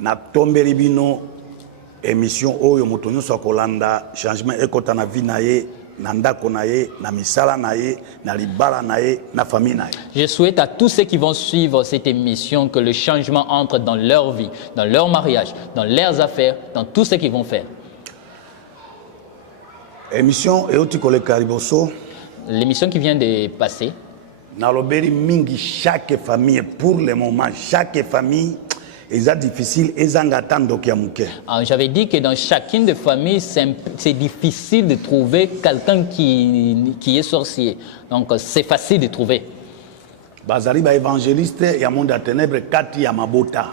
na tombeli bino émission oyo moto nyonso akolanda changement ekota na vie na ye na ndako na ye na misala na ye na libala na ye na famille na ye. Je souhaite à tous ceux qui vont suivre cette émission que le changement entre dans leur vie, dans leur mariage, dans leurs affaires, dans tout ce qu'ils vont faire. Émission euti koleka liboso. L'émission qui vient de passer. Nalobeli mingi chaque famille pour le moment chaque famille est difficile ezanga tando kia muke. J'avais dit que dans chacune des familles c'est difficile de trouver quelqu'un qui est sorcier. Donc c'est facile de trouver. Bazali ba évangéliste ya monde à ténèbres kati ya mabota.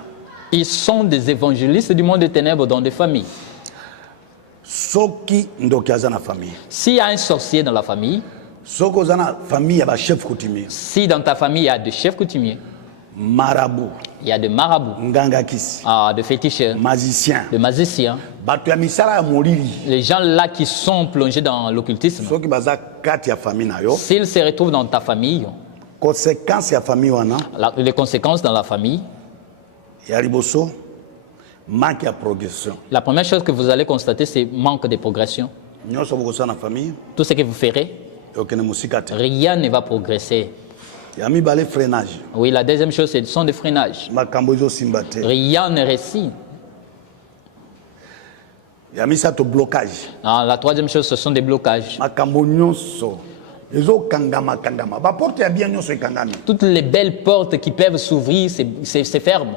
Ils sont des évangélistes du monde des ténèbres dans des familles. Soki ndokiaza na famille. S'il y a un sorcier dans la famille, soko zana famille ya ba chef coutumier. Si dans ta famille il y a des chefs coutumiers, marabout, il y a des marabouts, ngangakisi, des féticheurs, magiciens, des magiciens, batu ya misala ya molili. Les gens là qui sont plongés dans l'occultisme. Soki baza kati ya famille na yo. S'ils se retrouvent dans ta famille, conséquences ya famille wana. Les conséquences dans la famille. Ya liboso. Manque de progression. La première chose que vous allez constater, c'est manque de progression. Tout ce que vous ferez, rien ne va progresser. Oui, la deuxième chose, ce sont des freinages. Rien ne réussit. La troisième chose, ce sont des blocages. Toutes les belles portes qui peuvent s'ouvrir, c'est ferme.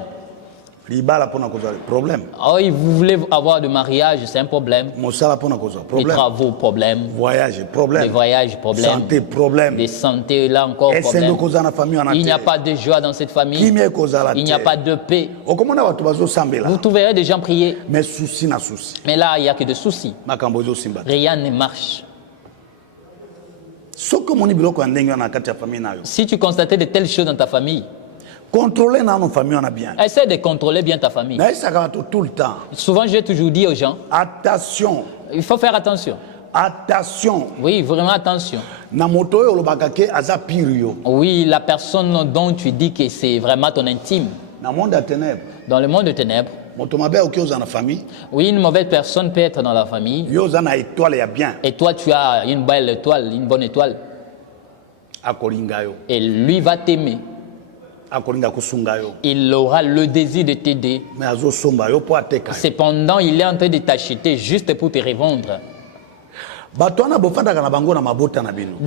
Problème. Oui, vous voulez avoir de mariage, c'est un problème. Des travaux, problème. Voyage, problème. Des voyages, problème. Santé, problème. Des santé, là encore, problème. Il n'y a pas de joie dans cette famille. Il n'y a pas de paix. Vous trouverez des gens prier. Mais là, il n'y a que des soucis. Rien ne marche. Si tu constatais de telles choses dans ta famille, contrôler nos familles, on a bien. Essaie de contrôler bien ta famille. Mais ça va tout le temps. Souvent, j'ai toujours dit aux gens, attention. Il faut faire attention. Attention. Oui, vraiment attention. Oui, la personne dont tu dis que c'est vraiment ton intime. Dans le monde de ténèbres. Oui, une mauvaise personne peut être dans la famille. Et toi, tu as une belle étoile, une bonne étoile. Et lui va t'aimer. Il aura le désir de t'aider. Cependant, il est en train de t'acheter juste pour te revendre. De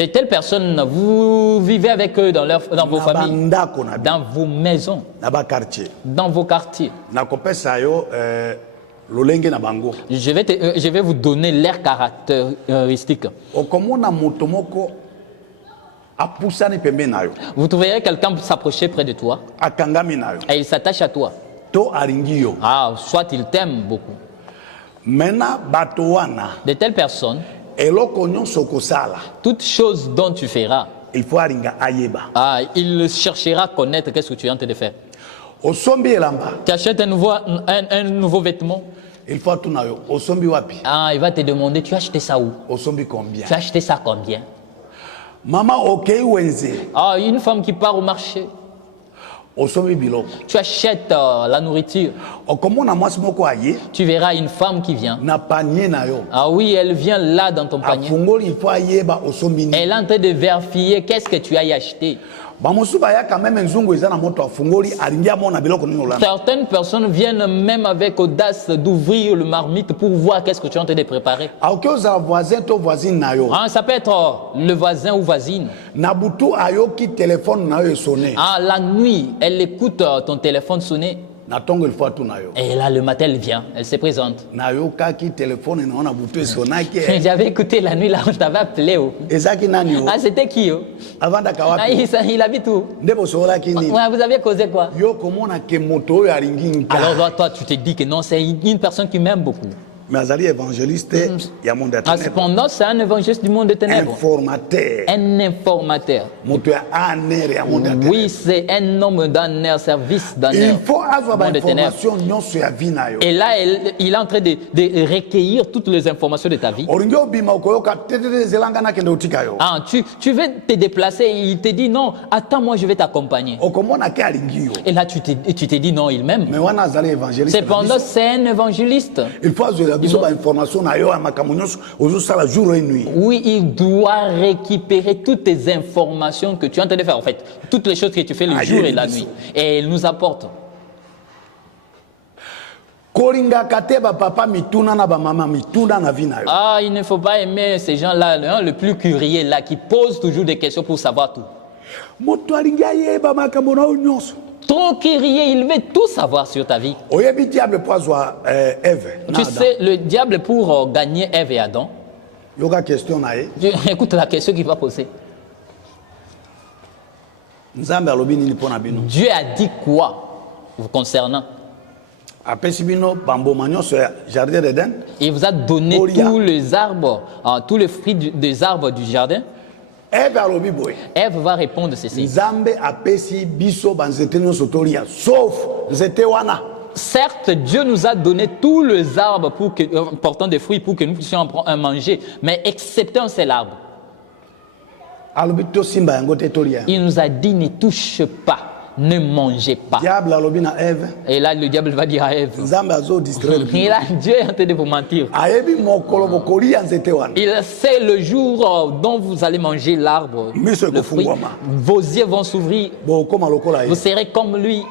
telles personnes, vous vivez avec eux dans vos familles, dans vos maisons, dans vos quartiers. Je vais vous donner leurs caractéristiques. Vous trouverez quelqu'un s'approcher près de toi et il s'attache à toi. Soit il t'aime beaucoup. De telles personnes, toute chose dont tu feras, il cherchera à connaître qu'est-ce que tu es en train de faire. Tu achètes un nouveau vêtement. Il va te demander, tu as acheté ça où? Tu as acheté ça combien? Maman, une femme qui part au marché. Tu achètes la nourriture. Tu verras une femme qui vient. Oui, elle vient là dans ton panier. Elle est en train de vérifier qu'est-ce que tu as acheté. Certaines personnes viennent même avec audace d'ouvrir le marmite pour voir qu'est-ce que tu es en train de préparer. Ça peut être le voisin ou voisine. La nuit, elle écoute ton téléphone sonner. Et là, le matin, elle vient, elle se présente. J'avais écouté la nuit, là, on t'avait appelé. C'était qui? Il habite où? Vous avez causé quoi? Alors toi, tu te dis que non, c'est une personne qui m'aime beaucoup. Mais Azali évangéliste, il y a monde de ténèbres. Cependant, c'est un évangéliste du monde des ténèbres. Informateur. Un informateur. Oui, c'est un homme d'un air, service d'un air. Il faut avoir des informations. Et là, il est en train de recueillir toutes les informations de ta vie. Tu veux te déplacer, il te dit non, attends, moi je vais t'accompagner. Et là, tu te dis non, il m'aime. Cependant, c'est un évangéliste. Il faut avoir des informations. Oui, il doit récupérer toutes tes informations que tu es en train de faire. En fait, toutes les choses que tu fais le jour et la nuit. Et il nous apporte. Ah, il ne faut pas aimer ces gens-là, le plus curieux là, qui posent toujours des questions pour savoir tout. Trop curieux, il veut tout savoir sur ta vie. Tu sais, le diable pour gagner Ève et Adam. Écoute la question qu'il va poser. Dieu a dit quoi vous concernant? Il vous a donné tous les arbres, tous les fruits des arbres du jardin. Ève va répondre ceci. Certes, Dieu nous a donné tous les arbres portant des fruits pour que nous puissions en manger, mais excepté un seul arbre. Il nous a dit ne touche pas, ne mangez pas. Et là, le diable va dire à Ève. Et là, Dieu est en train de vous mentir. Il sait le jour dont vous allez manger l'arbre, le fruit. Vos yeux vont s'ouvrir. Vous serez comme lui.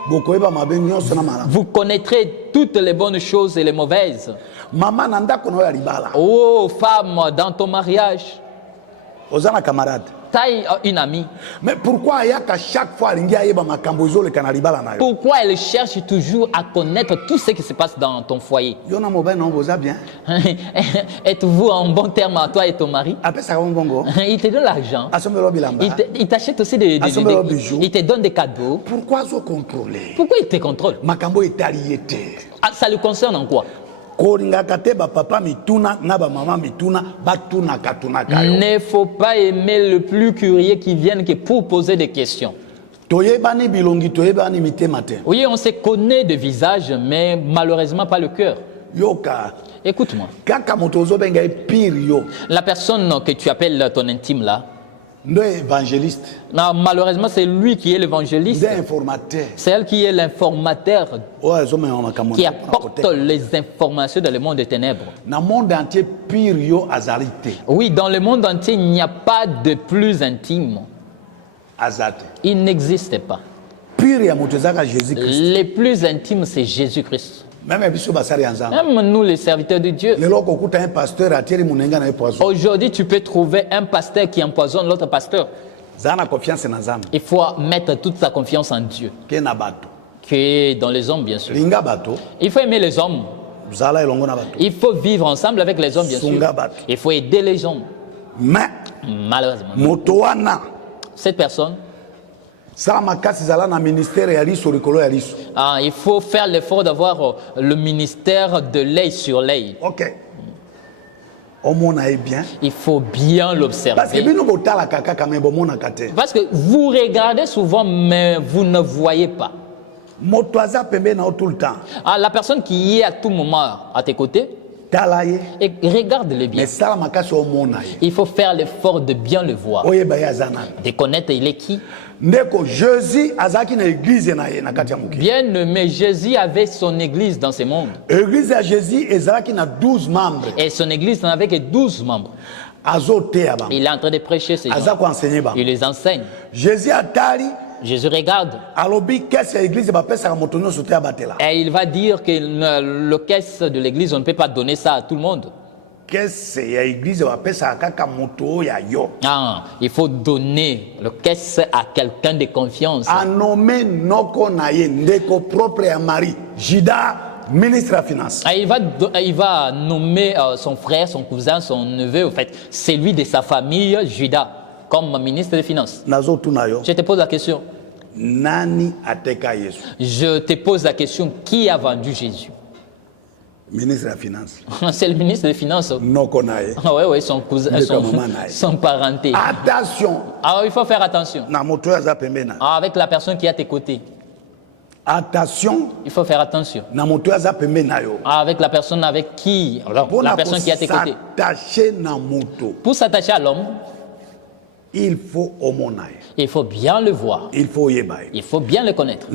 Vous connaîtrez toutes les bonnes choses et les mauvaises. Oh, femme, dans ton mariage, taille une amie. Mais pourquoi à chaque fois pourquoi elle cherche toujours à connaître tout ce qui se passe dans ton foyer? Êtes-vous en bon terme à toi et ton mari? Il te donne l'argent. Il t'achète aussi des bijoux. Il te donne des cadeaux. Pourquoi contrôler? Pourquoi il te contrôle? Ça le concerne en quoi? Ne faut pas aimer le plus curieux qui vienne que pour poser des questions. Oui, on se connaît de visage, mais malheureusement pas le cœur. Écoute-moi. La personne que tu appelles ton intime là, non, malheureusement, c'est lui qui est l'évangéliste. C'est elle qui est l'informateur qui apporte les informations dans le monde des ténèbres. Oui, dans le monde entier, il n'y a pas de plus intime. Il n'existe pas. Les plus intimes, c'est Jésus-Christ. Même nous, les serviteurs de Dieu. Aujourd'hui, tu peux trouver un pasteur qui empoisonne l'autre pasteur. Il faut mettre toute sa confiance en Dieu. Que dans les hommes, bien sûr. Il faut aimer les hommes. Il faut vivre ensemble avec les hommes, bien sûr. Il faut aider les hommes. Mais, malheureusement, cette personne, il faut faire l'effort d'avoir le ministère de l'œil sur l'œil. Ok. Il faut bien l'observer. Parce que vous regardez souvent, mais vous ne voyez pas. La personne qui est à tout moment à tes côtés, et regarde-le bien. Il faut faire l'effort de bien le voir. De connaître il est qui. Bien aimé, Jésus avait son église dans ce monde. Et son église n'avait que 12 membres. Il est en train de prêcher ces gens. Il les enseigne. Jésus regarde. Et il va dire que le caisse de l'église, on ne peut pas donner ça à tout le monde. Il faut donner le caisse à quelqu'un de confiance. Ministre à finance. Il va nommer son frère, son cousin, son neveu, en fait, celui de sa famille, Judas, comme ministre des Finances. Je te pose la question. Je te pose la question, qui a vendu Jésus? Ministre de la Finance. C'est le ministre des Finances. Non, qu'on a. Ah ouais, son cousin, son parenté. Attention. Ah, il faut faire attention. Avec la personne qui est à tes côtés. Attention. Il faut faire attention. Avec la personne avec qui, la personne qui est à tes côtés. Pour s'attacher à l'homme, il faut bien le voir. Il faut bien le connaître.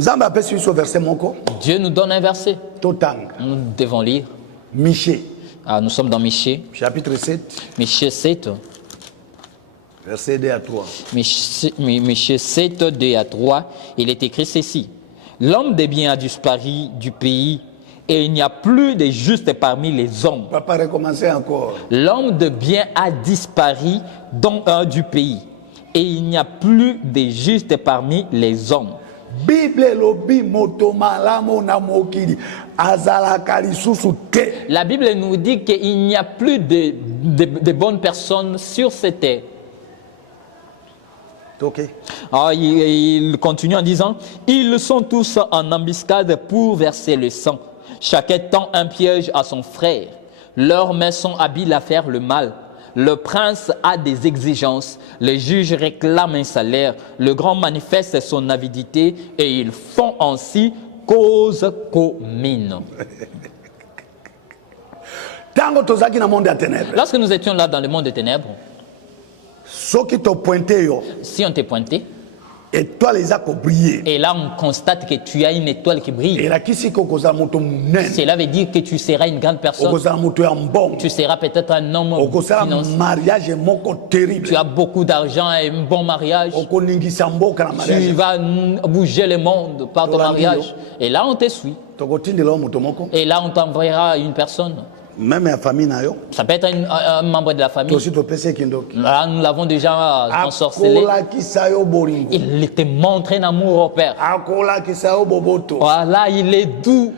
Dieu nous donne un verset. Nous devons lire. Michée. Nous sommes dans Michée. Chapitre 7. Michée 7. Verset 2 à 3. Michée 7, 2 à 3. Il est écrit ceci. L'homme des biens a disparu du pays et il n'y a plus de justes parmi les hommes. Papa, recommencer encore. L'homme de bien a disparu du pays et il n'y a plus de justes parmi les hommes. La Bible nous dit qu'il n'y a plus de bonnes personnes sur cette terre. Okay. Il continue en disant, ils sont tous en embuscade pour verser le sang. Chacun tend un piège à son frère. Leurs mains sont habiles à faire le mal. Le prince a des exigences. Les juges réclament un salaire. Le grand manifeste son avidité et ils font ainsi cause commune. Lorsque nous étions là dans le monde des ténèbres, si on t'est pointé, et là on constate que tu as une étoile qui brille, cela veut dire que tu seras une grande personne, tu seras peut-être un homme financier, tu as beaucoup d'argent et un bon mariage, tu vas bouger le monde par ton mariage, et là on te suit, et là on t'enverra une personne. Même la famille, ça peut être un membre de la famille. Là, nous l'avons déjà ensorcelé. Il te montre un amour au Père. Voilà, il est doux.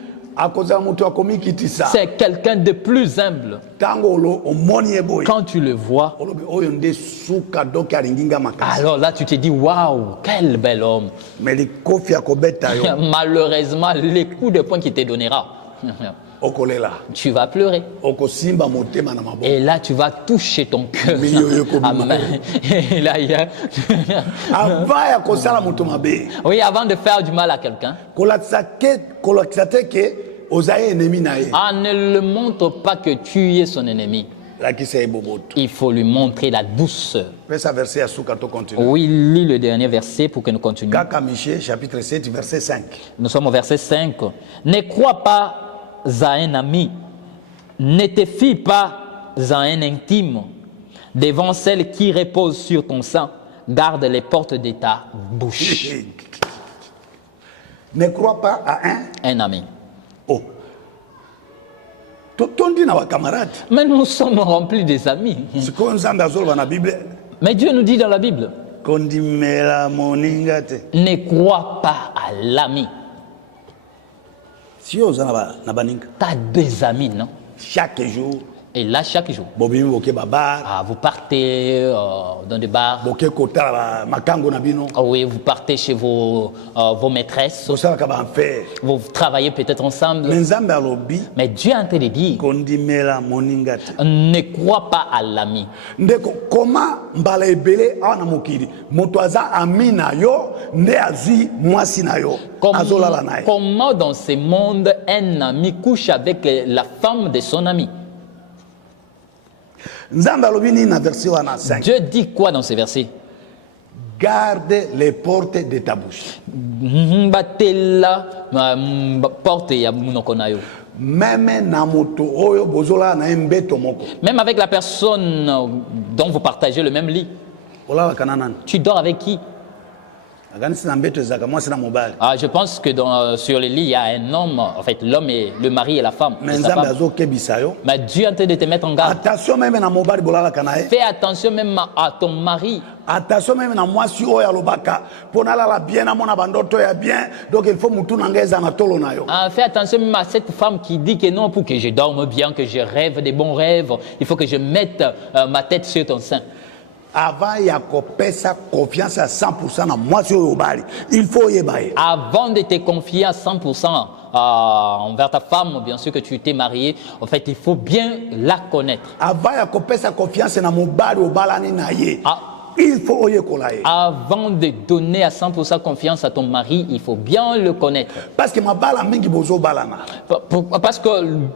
C'est quelqu'un de plus humble. Quand tu le vois, alors là tu te dis waouh, quel bel homme. Malheureusement, les coups de poing qu'il te donnera, tu vas pleurer. Et là, tu vas toucher ton cœur. Et là, il y a... Oui, avant de faire du mal à quelqu'un. Ne le montre pas que tu es son ennemi. Il faut lui montrer la douceur. Oui, lis le dernier verset pour que nous continuions. Chapitre 7, verset 5. Nous sommes au verset 5. Ne crois pas à un ami, ne te fie pas à un intime. Devant celle qui repose sur ton sang, garde les portes de ta bouche. Ne crois pas à un ami. Oh. Mais nous sommes remplis des amis. Mais Dieu nous dit dans la Bible, ne crois pas à l'ami. Tu as des amis, non? Chaque jour. Et là, chaque jour, vous partez dans des bars. Oui, vous partez chez vos maîtresses. Vous travaillez peut-être ensemble. Mais Dieu est en train de dire, ne crois pas à l'ami. Comment dans ce monde un ami couche avec la femme de son ami? Dieu dit quoi dans ces versets? Garde les portes de ta bouche. Même avec la personne dont vous partagez le même lit. Tu dors avec qui? Je pense que sur le lit, il y a un homme, en fait, l'homme et le mari et la femme. Mais Dieu est en train de te mettre en garde. Fais attention même à ton mari. Attention même à moi si on donc il faut fais attention même à cette femme qui dit que non, pour que je dorme bien, que je rêve des bons rêves, il faut que je mette ma tête sur ton sein. Avant y a confiance à 100% dans moi sur le bali, il faut y aller. Avant de te confier à 100% envers ta femme, bien sûr que tu t'es marié, en fait, il faut bien la connaître. Avant y a confiance dans mon bali au balani naie. Il faut y aller. Avant de donner à 100% confiance à ton mari, il faut bien le connaître. Parce que ma bala mingi bozo balana. Parce que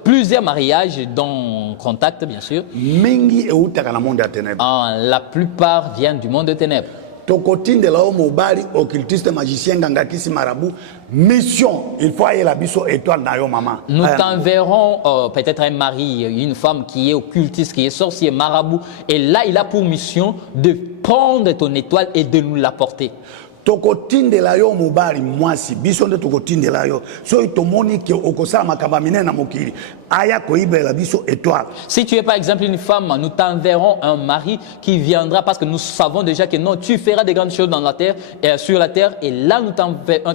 plusieurs mariages dont contact, bien sûr, mingi eutaka na monde ya ténèbres. La plupart viennent du monde de ténèbres. Tokotinde la mobali occultiste magicien gangakisi marabout mission il faut aller la biso étoile na yo maman. Nous t'enverrons peut-être un mari, une femme qui est occultiste, qui est sorcier, marabout, et là il a pour mission de prendre ton étoile et de nous l'apporter. Tokotinde la yo mobali mwasi biso nde tokotinde la yo so itomoni ke okosala makamba minene na mokili aya koiba la biso étoile. Si tu es par exemple une femme, nous t'enverrons un mari qui viendra parce que nous savons déjà que non, tu feras des grandes choses dans la terre et sur la terre, et là nous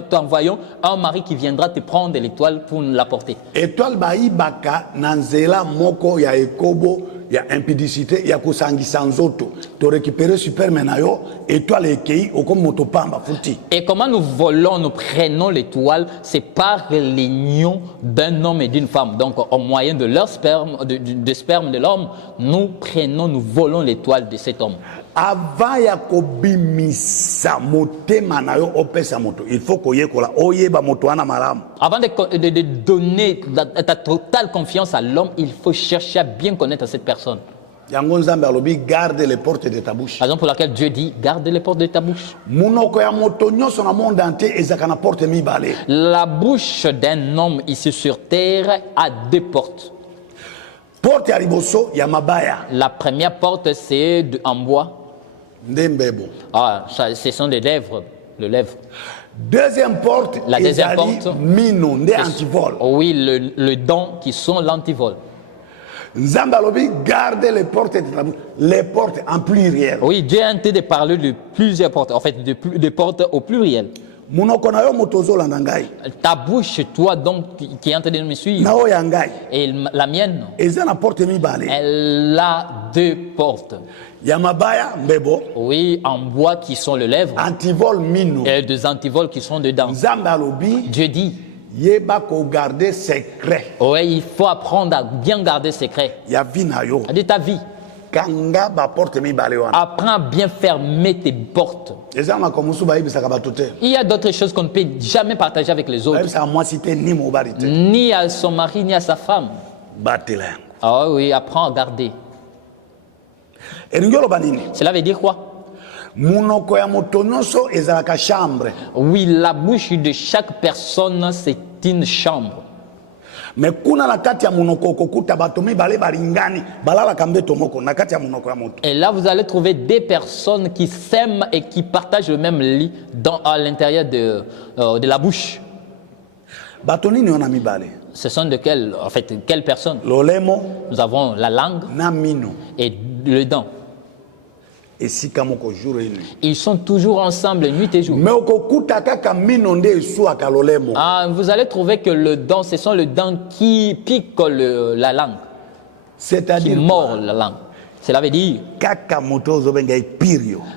t'envoyons un mari qui viendra te prendre l'étoile pour nous l'apporter. Étoile baibaka nanzela moko ya ekobo ya impudicité ya kusangisa nzoto to récupérer supermen nayo étoile ekei okom motopamba futi. Et comment nous volons, nous prenons l'étoile, c'est par l'union d'un homme et d'une femme. Donc au moyen de leur sperme, de sperme de l'homme, nous prenons, nous volons l'étoile de cet homme. Avant ya kobimisa motema na yo opesa moto, il faut koyekola oyeba moto wana malamu. Avant de donner ta totale confiance à l'homme, il faut chercher à bien connaître cette personne. Yango nzambe alobi garde les portes de ta bouche. Raison pour laquelle Dieu dit garde les portes de ta bouche. Munoko ya moto nyonso na monde entier ezaka na porte mibale. La bouche d'un homme ici sur terre a deux portes. Porte ya liboso ya mabaya. La première porte c'est en bois. Ndembebo. Ce sont des lèvres, le lèvre. Deuxième porte, la deuxième porte, mino, antivol. Oui, le don qui sont l'antivol. Nzambalobi garde les portes en pluriel. Oui, Dieu a intenté de parler de plusieurs portes, en fait, de portes au pluriel. Ta bouche, toi donc qui est en train de me suivre, et la mienne, elle a deux portes. Yamabaya mbebo. Oui, en bois qui sont le lèvre. Antivol mino. Et des antivols qui sont dedans. Dieu dit. Yeba ko garder secret. Oui, il faut apprendre à bien garder secret. Yavinayo. De ta vie. Kanga ba porte mi balewana. Apprends à bien fermer tes portes. Il y a d'autres choses qu'on ne peut jamais partager avec les autres. Ni à son mari, ni à sa femme. Ah oui, apprends à garder. Cela veut dire quoi? Oui, la bouche de chaque personne, c'est une chambre. Mais et là, vous allez trouver des personnes qui s'aiment et qui partagent le même lit à l'intérieur de la bouche. Ce sont de quelles personnes? Nous avons la langue et le dent. Ils sont toujours ensemble nuit et jour. Vous allez trouver que le dent, ce sont les dents qui piquent la langue. C'est-à-dire qui mord la langue. Cela veut dire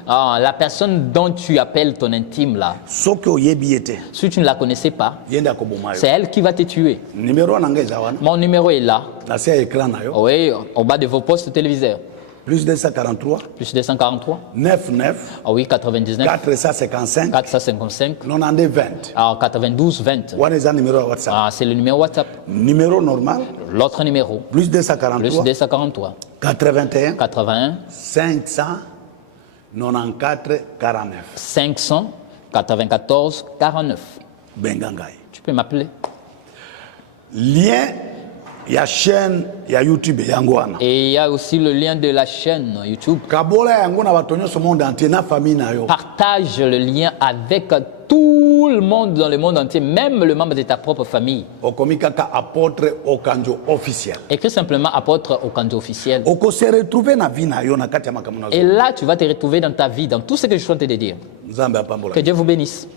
la personne dont tu appelles ton intime là, si tu ne la connaissais pas, c'est elle qui va te tuer. Mon numéro est là. Oui, au bas de vos postes téléviseurs. Plus 243. Plus 243. 99. Ah oui, 99. 455. 455. 92 20. Ah, 92 20. C'est le numéro WhatsApp. Numéro normal. L'autre numéro. Plus 243. Plus 243. 81. 81. 594 49. 594 49. Bengangai. Tu peux m'appeler. Lien. Il y a chaîne, il y a YouTube, Yangwana. Et il y a aussi le lien de la chaîne YouTube. Partage le lien avec tout le monde dans le monde entier, même le membre de ta propre famille. Apôtre Okanjo officiel. Écris simplement apôtre Okanjo officiel. Et là, tu vas te retrouver dans ta vie, dans tout ce que je suis en train de dire. Que Dieu vous bénisse.